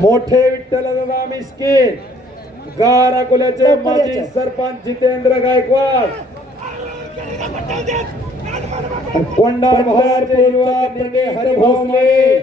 मोठे विठ्ठलदादा मिस्के गाराकोल्याचे माजी सरपंच जितेंद्र गायकवाड, कोंडार भोसले युवा नेते हरिभाऊ भोसले,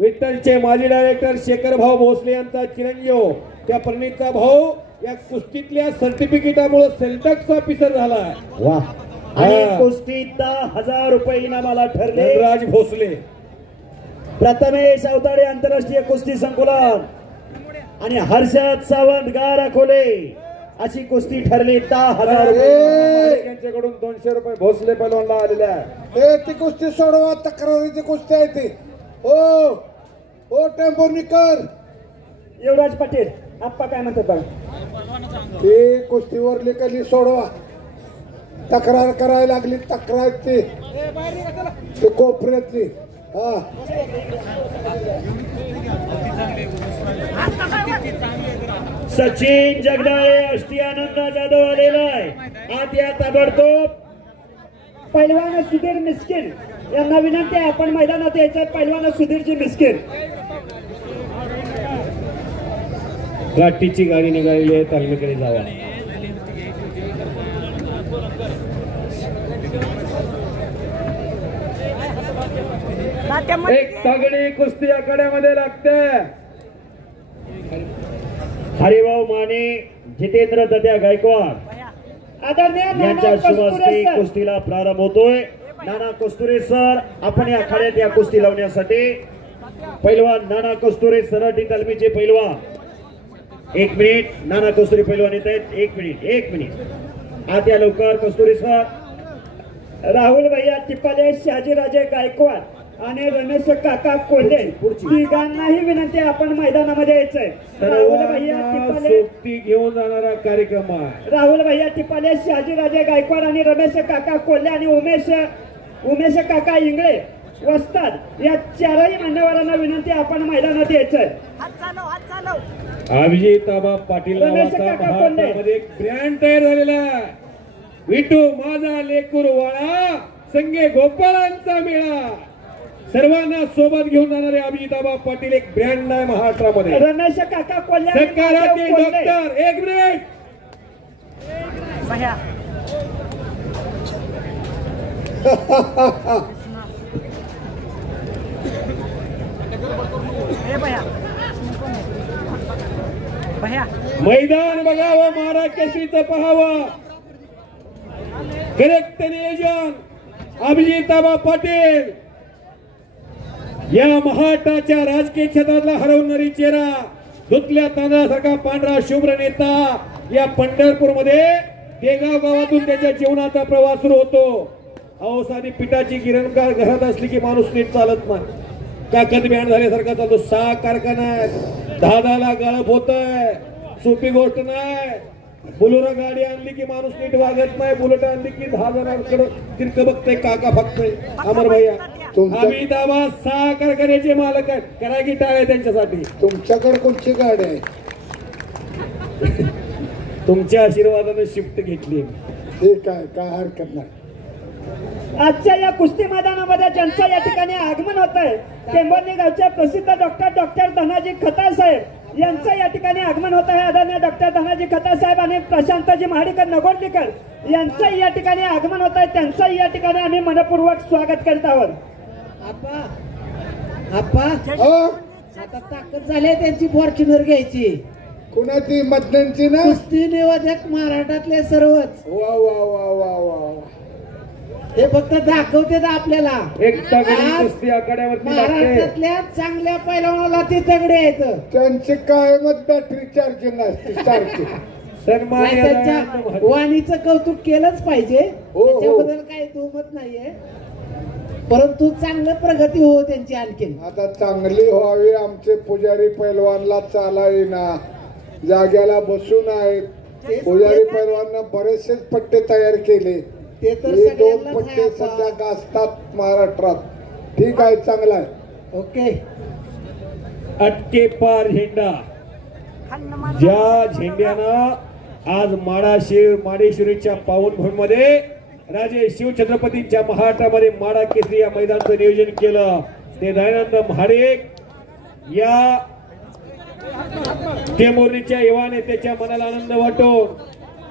विठ्ठलचे माजी डायरेक्टर शेखर भाऊ भोसले यांचा चिरंजीव त्या प्रणीतचा भाऊ या कुस्तीतल्या सर्टिफिकेटामुळे सेल्टक्स ऑफिसर झाला. वा. आणि कुस्तीत 10,000 रुपये इनामाला ठरले राज भोसले. प्रथमेश अवताडे आंतरराष्ट्रीय कुस्ती संकुलन आणि हर्षद सावंत गाराखोले अशी कुस्ती ठरली. 10,000 रुपये यांच्याकडून 200 रुपये भोसले पैलवानला आलेले आहे. ती कुस्ती सोडवा, तक्रारीची कुस्ती आहे ती. ओ टेंभुर्णीकर, युवराज पाटील आप्पा काय म्हणतात बघ. ती कुस्तीवरली कधी सोडवा, तक्रार करायला लागली. तक्रार ती कोपऱ्यातली. हा सचिन जगदाळे अष्टी आनंद जाधव आलेला आहे. आत या ताबडतोब पैलवान सुधीर मिस्किन यांना विनंती आहे आपण मैदानात यायचं. पैलवान सुधीरजी मिस्किन. गाठीची गाडी निघालेली आहे, तालमीकडे जावा. एक तगडी कुस्ती आखाड्यामध्ये लागते. हरिभाऊ माने, जितेंद्र दत्या गायकवाड यांच्या शुभहस्ते कुस्तीला प्रारंभ होतोय. नाना कस्तुरे सर आपण या आखाड्यात या कुस्ती लावण्यासाठी पैलवान नाना कस्तुरे सराठी तालमीचे पैलवान. 1 मिनिट. नाना कस्तुरे पैलवान येत आहेत. 1 मिनिट आत या लवकर. कस्तुरे सर, राहुल भैया टिपाले, शहाजीराजे गायकवाड आणि रमेश काका कोल्हे तिघांनाही विनंती आपण मैदानामध्ये यायचंय. राहुल भैया टिपाले सोबती घेऊन जाणारा कार्यक्रम आहे. राहुल भैया टिपाले, शहाजीराजे गायकवाड आणि रमेश काका कोल्हे आणि उमेश काका इंगळे वस्ताद या चारही मान्यवरांना विनंती आपण मैदानात यायचंय. अभिजित आबा पाटील नावाचा भारतामध्ये एक ब्रँड तयार झालेला आहे. विठू माझा लेकूर वाळा, संगे गोपाळांचा मेळा. सर्वांना सोबत घेऊन जाणारे अभिजित आबा पाटील एक ब्रँड आहे महाराष्ट्रामध्ये. रमेश काका कोल्हे सकारात्मक डॉक्टर. 1 मिनिट. मैदान बघावं, महाराज केसरीचं पहावं. करेक्ट नियोजन अभिजित आबा पाटील. या महाराष्ट्राच्या राजकीय क्षेत्रातला हरवणारी चेहरा, धुतल्या तांदळासारखा पांढरा शुभ्र नेता. या पंढरपूरमध्ये देगाव गावातून त्याच्या जीवनाचा प्रवास सुरू होतो. अहो साधी पिठाची गिरणकार घरात असली की माणूस नीट चालत नाही. ताकद बँड झाल्यासारखा चालतो. 6 कारखाना आहेत, 10 गाळप होत आहे. सोपी गोष्ट नाही. बुलेरो गाडी आणली की माणूस नीट वागत नाही. बुलेट आणली की 10 जणांकडे तिरक बघतय. काका फक्तय अमर भैया. आम्ही दावा 6 कारखान्याचे मालक आहेत. करा की टाळे त्यांच्यासाठी. तुमच्याकडे कोणची गाडी आहे? तुमच्या आशीर्वादाने शिफ्ट घेतली. ठीक आहे, काय हरकत नाही. आजच्या या कुस्ती मैदानामध्ये ज्यांचं या ठिकाणी आगमन होत आहे, टेंभुर्णी गावचे प्रसिद्ध डॉक्टर धनाजी खताळ साहेब यांचं या ठिकाणी आगमन होत आहे. आदरणीय डॉक्टर धनाजी खताळ साहेब आणि प्रशांतजी महाडिकर नगोर्लीकर यांचं या ठिकाणी आगमन होत आहे. त्यांचं या ठिकाणी आम्ही मनपूर्वक स्वागत करत आहोत. आता ताकद झाली त्यांची फॉर्च्युनर घ्यायची. कुणाची? मतदानची ना? कुस्ती निवेदक महाराष्ट्रातले सर्वच. वा वा वा वा वा. हे फक्त दाखवते आपल्याला. एक तगडी कुस्ती आखाड्यावरती महाराष्ट्रातल्या चांगल्या पैलवानाला ते तगडे आहेत. त्यांची कायमच बॅटरी चार्जिंग असते सारखी. त्यांच्या वाणीचं कौतुक केलंच पाहिजे, त्याच्याबद्दल काही दुमत नाहीये. परंतु चांगलं प्रगती हो त्यांची आणखीन. आता चांगली व्हावी. आमचे पुजारी पैलवानला चाला येईना, जाग्याला बसून आहेत. पुजारी पैलवानना बरेचसे पट्टे तयार केले. ते तर 2 पट्टे सध्या गाजतात महाराष्ट्रात. ठीक आहे, चांगला आहे. ओके. अटके पार झेंडा. ज्या झेंड्यानं आज माडेश्वरीच्या पावनभूमीमध्ये राजे शिवछत्रपतींच्या महाराष्ट्रामध्ये माडा केसरी या मैदानाचं नियोजन केलं, ते दयानंद महाडिक या टेंभुर्णीच्या युवा नेत्याच्या मनाला आनंद वाटून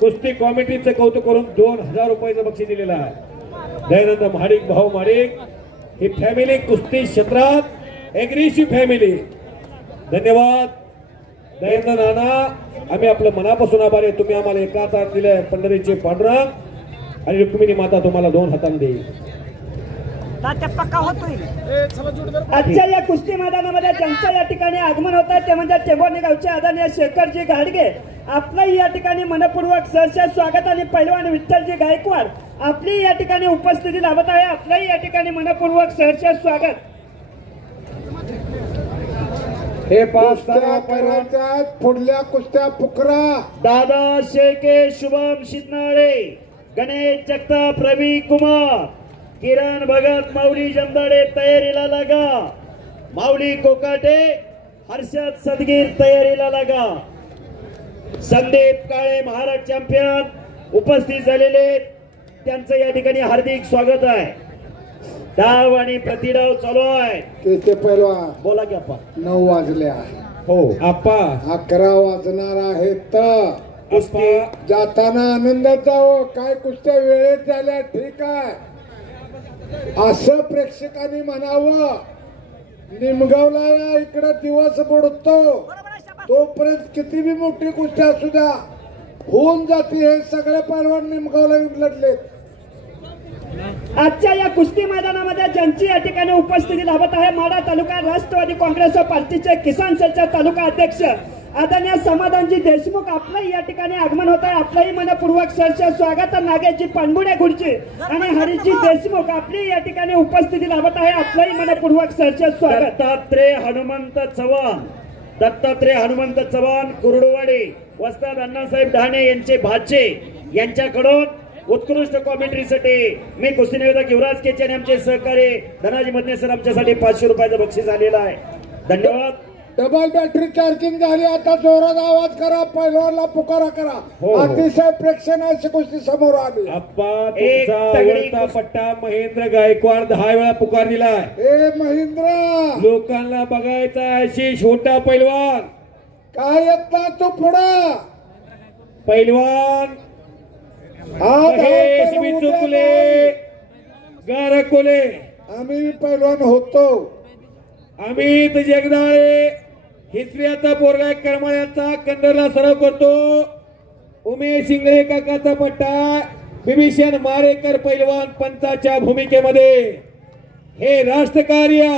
कुस्ती कमिटीचं कौतुक करून 2000 रुपयाचं बक्षीस दिलेलं आहे. दयानंद महाडिक भाऊ महाडिक ही फॅमिली कुस्ती क्षेत्रात एग्रेसिव्ह फॅमिली. धन्यवाद दयानंद नाना, आम्ही आपलं मनापासून आभारी आहे. तुम्ही आम्हाला एका हातात दिले पंढरीचे पांडुरंग आणि रुक्मिणी माता तुम्हाला 2 हातांनी देईल. आजच्या या कुस्ती मैदानामध्ये ज्यांचं या ठिकाणी आगमन होत आहे ते म्हणजे टेंभुर्णी गावचे आदरणीय शेखरजी घाडगे. आपलंही या ठिकाणी मनपूर्वक सहर्ष स्वागत आणि पैलवान विठ्ठलजी गायकवाड आपली या ठिकाणी उपस्थिती लाभत आहे. आपलंही या ठिकाणी मनपूर्वक सहर्ष स्वागत. हे पुढल्या कुस्त्या पुकरा दादा शेके शुभम शिंदे, गणेश जगताप, रवी कुमार, किरण भगत, माऊली जमदाडे तयारीला लागा. माऊली कोकाटे, हर्षद सदगीर तयारीला लागा. संदीप काळे महाराज चॅम्पियन उपस्थित झालेले त्यांचं या ठिकाणी हार्दिक स्वागत आहे. डाव आणि प्रतिडाव चालू आहे. ते पहिलवान बोला की अप्पा. 9 वाजल्या. हो आप्पा 11 वाजणार आहेत. कुस्ती जाताना आनंदात जावं. काय कुस्त्या वेळेत झाल्या ठीक आहे असं प्रेक्षकांनी म्हणावं. निमगावला या इकडे दिवस बुडतो तोपर्यंत किती बी मोठी कुस्ती असू द्या होऊन जाते. हे सगळे पैलवान निमगावला लढले. आजच्या या कुस्ती मैदानामध्ये ज्यांची या ठिकाणी उपस्थिती लाभत आहे माढा तालुका राष्ट्रवादी काँग्रेस पार्टीचे किसान सेलचे तालुका अध्यक्ष आदरणीय समाधानजी देशमुख आपलंही या ठिकाणी आगमन होत आहे. आपलंही मनपूर्वक सहर्ष स्वागत. नागेशजी पांडुडे खुर्ची आणि हरीशजी देशमुख आपली या ठिकाणी उपस्थिती लाभत आहे. आपलंही मनपूर्वक सहर्ष स्वागत. दत्तात्रय हनुमंत चव्हाण कुर्डुवाडी वस्ताद अण्णासाहेब ढाणे यांचे भाचे यांच्याकडून उत्कृष्ट कॉमेंट्रीसाठी मी कुस्ती निवेदक युवराज केचे आणि आमचे सहकारी धनाजी मदने सर आमच्यासाठी 500 रुपयाचं बक्षीस आलेलं आहे. धन्यवाद. डबल बॅटरी चार्जिंग झाली. आता जोरात आवाज करा. पैलवानला पुकारा करा. अतिशय प्रेक्षणीय कुस्ती समोर आली. आप्पा तुमचा आवडता पट्टा महेंद्र गायकवाड 10 वेळा पुकार दिलाय. हे महेंद्र लोकांना बघायचा अशी छोटा पैलवान काय येत ना तू पुढं पैलवान महेश बिचुकले गारकोले. आम्ही पैलवान होतो. अमित जगदाळे हिसऱ्याचा पोरगा करमाळ्याचा कंडरला सराव करतो. उमेश इंगळे काकाचा पट्टा बिभीषण मारेकर पैलवान पंचाच्या भूमिकेमध्ये. हे राष्ट्रकार्य,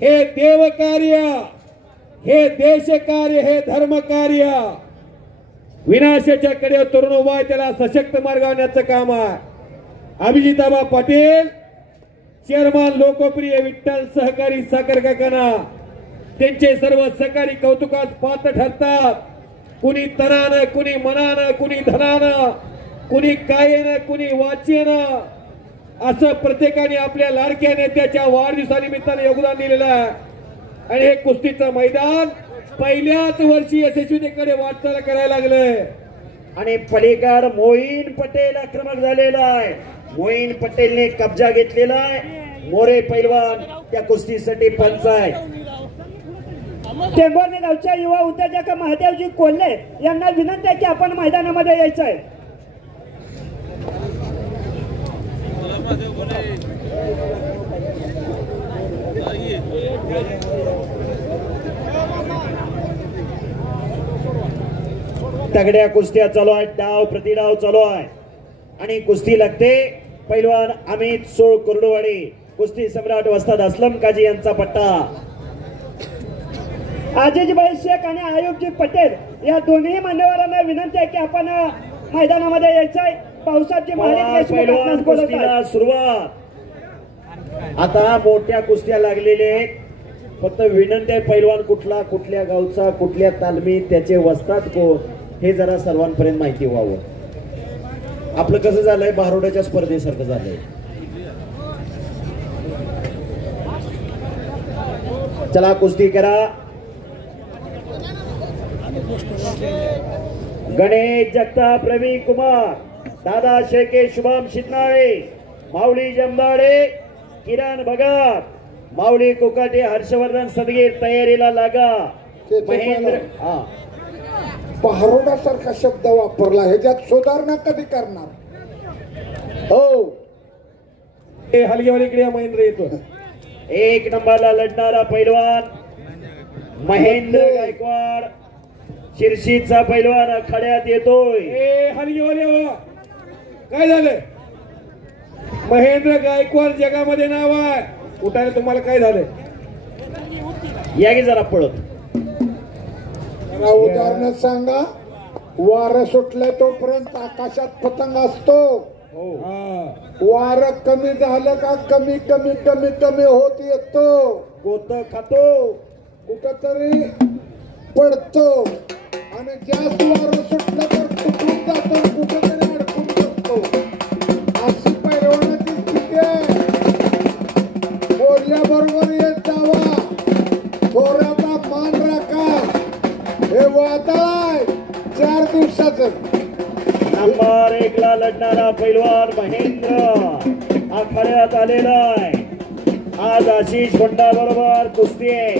हे देवकार्य, हे देशकार्य, हे धर्मकार्य. विनाशाच्या कडेवर तरुण उभा आहे त्याला सशक्त मार्गावण्याचं काम आहे. अभिजिताबा पाटील चेअरमन लोकप्रिय विठ्ठल सहकारी साखर कारखाना त्यांचे सर्व सहकारी कौतुकास पात्र ठरतात. कुणी तनानं, कुणी मनानं, कुणी धनानं, कुणी कायेनं, कुणी वाचेनं असं प्रत्येकाने आपल्या लाडक्या नेत्याच्या वाढदिवसानिमित्ताने योगदान दिलेलं आहे. आणि हे कुस्तीचं मैदान पहिल्याच वर्षी यशस्वीतेकडे वाटचाल करायला लागलंय. आणि पलीकड मोईन पटेल आक्रमक झालेला आहे. मोईन पटेलने कब्जा घेतलेला आहे. मोरे पैलवान त्या कुस्तीसाठी पंच आहे. टेंभुर्णी गावच्या युवा उद्योजक महादेवजी कोल्हे यांना विनंती आहे की आपण मैदानामध्ये यायचं आहे. तगड्या कुस्त्या चालू आहेत. डाव प्रतिडाव चालू आहे आणि कुस्ती लागते. पैलवान अमित सोळ कुर्डुवाडी, कुस्ती सम्राट वस्ताद असलम काजी यांचा पट्टा. आजीजीबाई शेख आणि आयुबजी पटेल या दोन्ही मान्यवरांना विनंती आहे की आपण मैदानामध्ये यायचं आहे. पावसाची पैलवान कुस्तीला सुरुवात. आता मोठ्या कुस्त्या लागलेल्या आहेत. फक्त विनंती आहे पैलवान कुठला, कुठल्या गावचा, कुठल्या तालमी, त्याचे वस्ताद कोण हे जरा सर्वांपर्यंत माहिती व्हावं. आपलं कसं झालंय बारोड्याच्या स्पर्धेसारखं झालंय. चला कुस्ती करा. गणेश जगताप, रवी कुमार, दादा शेके, शुभम शिंदे, माऊली जमदाडे, किरण भगत, माऊली कोकाटे, हर्षवर्धन सदगीर तयारीला लागा. महेंद्र हा पहारोडासारखा शब्द वापरला, ह्याच्यात सुधारणा कधी करणार? हो, हे हलगेवाडीकडे या महेंद्र येतो. 1 नंबरला लढणारा पैलवान महेंद्र गायकवाड, शिर्शीचा पैलवान आखाड्यात येतोय. ए हलगेवाडी हो, काय झालं? महेंद्र गायकवाड जगामध्ये नाव आहे, उठायला तुम्हाला काय झालंय? या की जरा पळत. जरा उदाहरण सांगा. वारं सुटलंय तोपर्यंत आकाशात पतंग असतो. हा. वारं कमी झालं का कमी कमी कमी कमी होत येतो, गोत खातो, कुठंतरी पडतो, आणि जास्त वारं सुटलं तर तुटून जातो, कुठंतरी अडकून बसतो. अशी पैलवानाची स्थिती आहे. बोलल्याबरोबर येत जावा, थोड्याचा मान राखा. हे वादळ आहे 4 दिवसाचं. नंबर 1 ला लढणारा पैलवान महेंद्र आखाड्यात आलेला आहे. आज आशिष भंडा बरोबर कुस्ती आहे.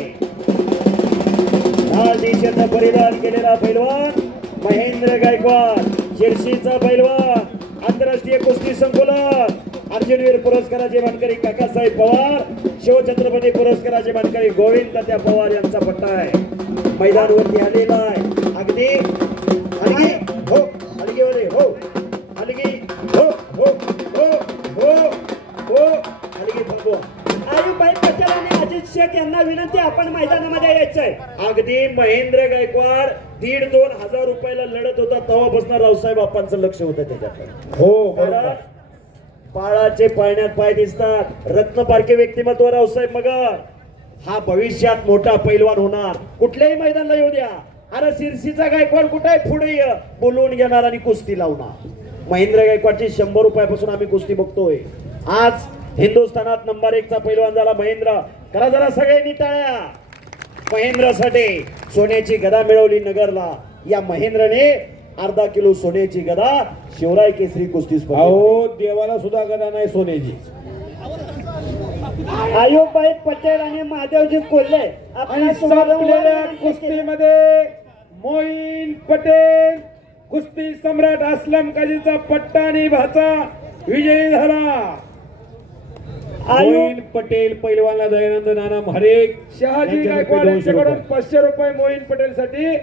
लाल टी-शर्ट परिधान केलेला पैलवान महेंद्र गायकवाड, शिर्शीचा पैलवान, आंतरराष्ट्रीय कुस्ती संकुलन अर्जुनवीर पुरस्काराचे मानकरी काकासाहेब पवार, शिवछत्रपती पुरस्काराचे मानकरी गोविंद त्या पवार यांचा पट्टा आहे. मैदानावरती आलेला आहे. अगदी हलगी हो, हलगीवाले हो, हलगी हो हो हो हो हो, हलगी थांबवा. आयुबाई पटेल आणि अजित शेख यांना विनंती, आपण मैदानामध्ये यायचंय. अगदी महेंद्र गायकवाड 1,500-2 हजार रुपयाला लढत होता, तेव्हापासून रावसाहेब आपांचं लक्ष होतं त्याच्याकडे. हो कारण पाळाचे पाळण्यात पाय दिसतात. रत्नपारखे व्यक्तिमत्व रावसाहेब मगर हा भविष्यात मोठा पैलवान होणार. कुठल्याही मैदानाला येऊ द्या. अरे शिर्शीचा गायकवाड कुठे आहे, पुढे बोलवून घेणार आणि कुस्ती लावणार. महेंद्र गायकवाडची 100 रुपयापासून आम्ही कुस्ती बघतोय. आज हिंदुस्थानात नंबर 1 चा पैलवान झाला महेंद्र. करा जरा सगळ्यांनी टाळ्या. महेंद्रसाठी सोन्याची गदा मिळवली नगरला. या महेंद्रने अर्धा किलो सोन्याची गदा शिवराय केसरी कुस्ती स्पर्धेत. अहो देवाला सुद्धा गदा नाही सोन्याची. आयुबाई पटेल आणि महादेवजी कोल्हे आणि संपलेल्या कुस्तीमध्ये मोईन पटेल कुस्ती सम्राट असलम काजीचा पट्टा आणि भाचा विजयी झाला. मोईन पटेल पैलवानला दयानंद नाना महारे, शहाजी गायकवाड यांच्याकडून 500 रुपये मोईन पटेल साठी,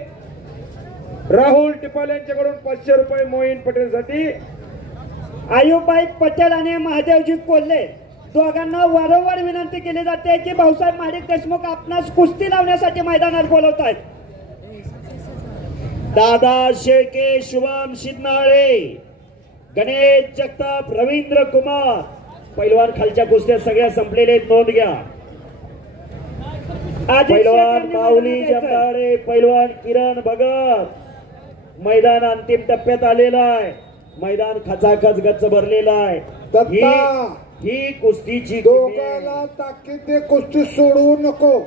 राहुल टिपाल यांच्याकडून 500 रुपये मोईन पटेल साठी. आयुबाई पटेल आणि महादेवजी कोल्हे दोघांना वारंवार विनंती केली जाते की भाऊसाहेब माडिक देशमुख आपणास कुस्ती लावण्यासाठी मैदानात बोलवत आहेत. दादा शेळके, शुभम शिंदे, गणेश जगताप, रवींद्र कुमार पैलवान. खालच्या कुस्त्या सगळ्या संपलेल्या आहेत, नोंद घ्या. पैलवान माऊली जमदाडे, पैलवान किरण भगत मैदान अंतिम टप्प्यात आलेला आहे. मैदान खचाखच गच्च भरलेला आहे. ही कुस्तीची दोघाला ताकीदने कुस्ती सोडवू नको.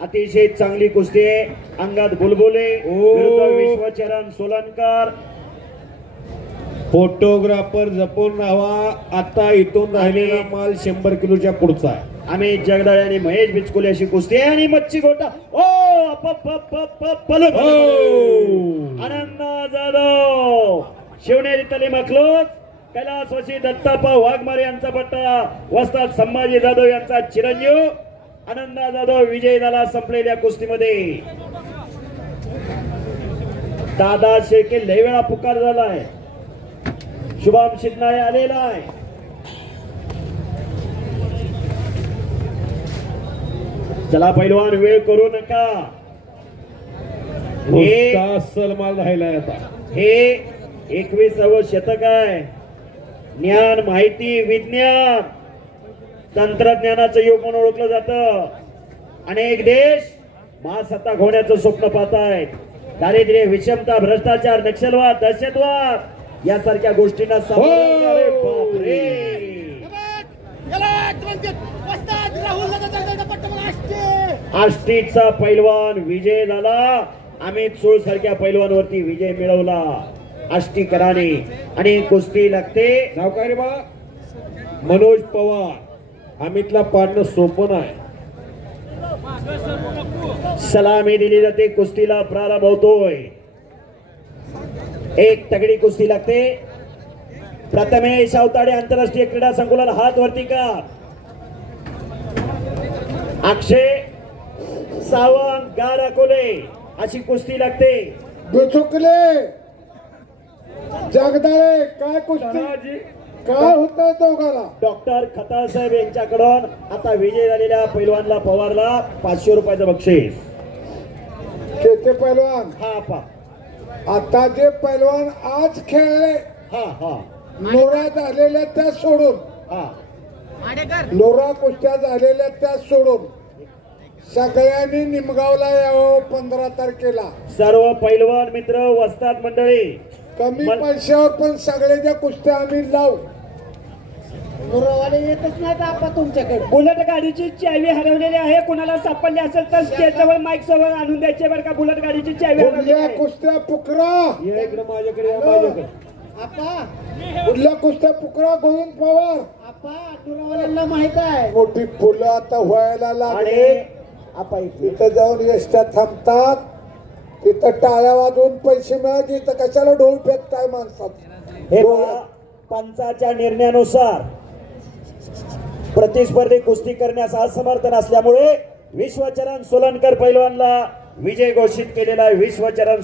अतिशय चांगली कुस्ती आहे. अंगात बुलबुले विरुद्ध विश्वचरण सोलनकर. फोटोग्राफर जपून राहावा. आता इथून राहिलेला माल 100 किलोच्या पुढचा आहे. आम्ही जगदाळे आणि महेश बिचकुले अशी कुस्ती आहे. आणि मच्छी गोटा आनंद जाधव, शिवनेरी तालीम अकलोज, कैलासवासी दत्तापा वाघमारे यांचा पट्टा, वस्ताद संभाजी जाधव यांचा चिरंजीव आनंद जाधव विजय झाला. संपलेल्या कुस्तीमध्ये दादा शेळके लय वेळा पुकार झालाय. शुभम शिंदे आलेला आहे. चला पैलवान, वेळ करू नका. सलमाल राहिलाय आता. हे 21व शतक आहे. ज्ञान, माहिती, विज्ञान, तंत्रज्ञानाचं युग म्हणून ओळखलं जातं. अनेक देश महासत्ता होण्याचं स्वप्न पाहत आहेत. दारिद्र्य, विषमता, भ्रष्टाचार, नक्षलवाद, दहशतवाद यासारख्या गोष्टींना सामोरे बापरे. आष्टीचा पैलवान विजय झाला. अमित सोळ सारख्या पैलवानवरती विजय मिळवला आष्टीकरांनी. आणि कुस्ती लागते. सावकारी बा मनोज पवार. अमितला पाडणं सोपं नाही. सलामी दिली जाते, कुस्तीला प्रारंभ होतोय. एक तगडी कुस्ती लागते. प्रथमेश अवताडे आंतरराष्ट्रीय क्रीडा संकुलन हात वरती का. अक्षय सावंत गार अकोले अशी कुस्ती लागते. बिचुकले जगदाळे काय कुस्ती काय होत दोघाला. डॉक्टर खताळ साहेब यांच्याकडून आता विजय झालेल्या पैलवानला पवारला 500 रुपयाचं बक्षीस. खेचे पैलवान हा पा आता जे पैलवान आज खेळले हा हा लोरा झालेल्या त्या सोडून हा लोरा कुस्त्या झालेल्या त्या सोडून सगळ्यांनी निमगावला यावं 15 तारखेला. सर्व पैलवान मित्र वस्ताद मंडळी कमी पैशावर पण सगळ्याच्या कुस्त्या आम्ही लावू. मुरवाले येतच नाहीत आपण तुमच्याकडे. बुलेट गाडीची चावी हरवलेली आहे. कुणाला सापडली असेल तर स्टेजवर माईक समोर आणून द्यायचे बरं का. बुलेट गाडीची चावी हरवलेली कुठल्या आहे. कुस्त्या पुकरा या इकडे माझ्याकडे या, माझ्याकडे. आपा कुठल्या कुस्त्या पुकरा गोविंद पवार. आपा टुरावाल्यांना माहित आहे. मोठी फुलं आता व्हायला लागले. आणि आपण तिथं जाऊन एसट्या थांबतात. तिथं टाळ्या वाजवून पैसे मिळाले. इथं कशाला ढोल फेकताय माणसात. हे पहा, पंचाच्या निर्णयानुसार प्रतिस्पर्धी कुस्ती करण्यास असमर्थ असल्यामुळे विश्वचरण सोलनकर पैलवानला विजय घोषित केलेला आहे. विश्वचरण